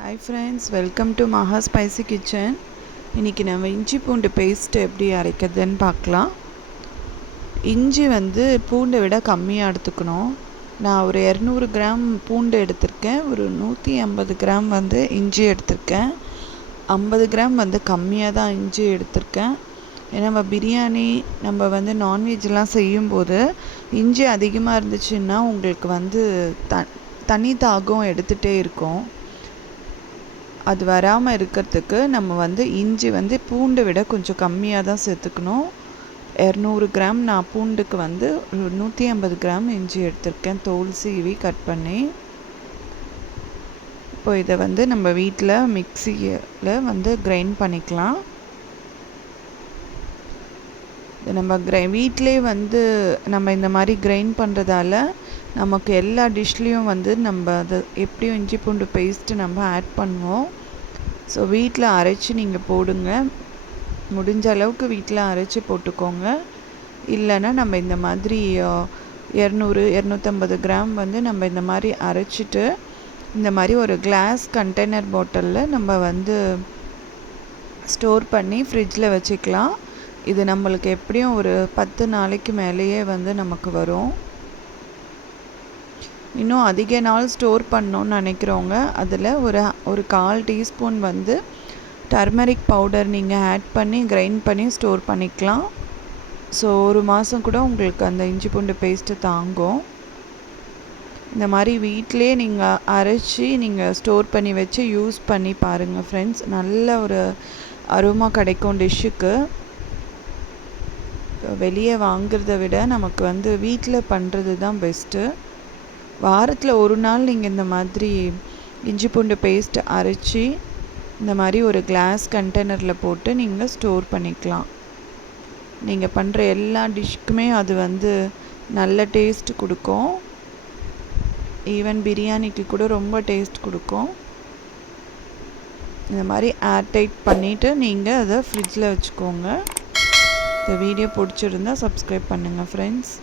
Hi friends, welcome to Maha spicy kitchen. இன்றைக்கி நம்ம இஞ்சி பூண்டு பேஸ்ட்டு எப்படி அரைக்கிறதுன்னு பார்க்கலாம். இஞ்சி பூண்டை விட கம்மியாக எடுத்துக்கணும். நான் ஒரு 200 கிராம் பூண்டு எடுத்திருக்கேன். ஒரு 150 கிராம் இஞ்சி எடுத்திருக்கேன். 50 கிராம் கம்மியாக தான் இஞ்சி எடுத்திருக்கேன். ஏன்னா நம்ம பிரியாணி நான்வெஜ்லாம் செய்யும்போது இஞ்சி அதிகமாக இருந்துச்சுன்னா உங்களுக்கு தனி தாகம் எடுத்துகிட்டே இருக்கும். அது வராமல் இருக்கிறதுக்கு நம்ம இஞ்சி பூண்டை விட கொஞ்சம் கம்மியாக தான் சேர்த்துக்கணும். 200 கிராம் நான் பூண்டுக்கு 150 கிராம் இஞ்சி எடுத்திருக்கேன், தோல் சீவி கட் பண்ணி. இப்போ இதை நம்ம வீட்டில் மிக்சியில் கிரைண்ட் பண்ணிக்கலாம். நம்ம வீட்டிலே நம்ம இந்த மாதிரி கிரைண்ட் பண்ணுறதால நமக்கு எல்லா டிஷ்லேயும் நம்ம அதை எப்படியும் இஞ்சி பூண்டு பேஸ்ட்டு நம்ம ஆட் பண்ணுவோம். ஸோ வீட்டில் அரைச்சி நீங்கள் போடுங்க. முடிஞ்ச அளவுக்கு வீட்டில் அரைச்சி போட்டுக்கோங்க. இல்லைன்னா நம்ம இந்த மாதிரி 200-250 கிராம் நம்ம இந்த மாதிரி அரைச்சிட்டு இந்த மாதிரி ஒரு கிளாஸ் கண்டெய்னர் பாட்டிலில் நம்ம ஸ்டோர் பண்ணி ஃப்ரிட்ஜில் வச்சுக்கலாம். இது நம்மளுக்கு எப்படியும் ஒரு 10 நாளைக்கு மேலேயே நமக்கு வரும். இன்னும் அதிக நாள் ஸ்டோர் பண்ணணுன்னு நினைக்கிறவங்க அதில் ஒரு 1/4 டீஸ்பூன் டர்மரிக் பவுடர் நீங்கள் ஆட் பண்ணி கிரைண்ட் பண்ணி ஸ்டோர் பண்ணிக்கலாம். ஸோ ஒரு மாதம் கூட உங்களுக்கு அந்த இஞ்சி பூண்டு பேஸ்ட்டு தாங்கும். இந்த மாதிரி வீட்டிலே நீங்கள் அரைச்சி நீங்கள் ஸ்டோர் பண்ணி வச்சு யூஸ் பண்ணி பாருங்கள் ஃப்ரெண்ட்ஸ். நல்ல ஒரு அரோமா கிடைக்கும் டிஷ்ஷுக்கு. வெளியே வாங்குறத விட நமக்கு வீட்டில் பண்ணுறது தான் பெஸ்ட்டு. வாரத்தில் ஒரு நாள் நீங்கள் இந்த மாதிரி இஞ்சி பூண்டு பேஸ்ட் அரைச்சி இந்த மாதிரி ஒரு கிளாஸ் கண்டெய்னரில் போட்டு நீங்கள் ஸ்டோர் பண்ணிக்கலாம். நீங்கள் பண்ணுற எல்லா டிஷ்க்குமே அது நல்ல டேஸ்ட் கொடுக்கும். ஈவன் பிரியாணிக்கு கூட ரொம்ப டேஸ்ட் கொடுக்கும். இந்த மாதிரி ஏர்டைட் பண்ணிவிட்டு நீங்கள் அதை ஃப்ரிட்ஜில் வச்சுக்கோங்க. இந்த வீடியோ பிடிச்சிருந்தா சப்ஸ்கிரைப் பண்ணுங்கள் ஃப்ரெண்ட்ஸ்.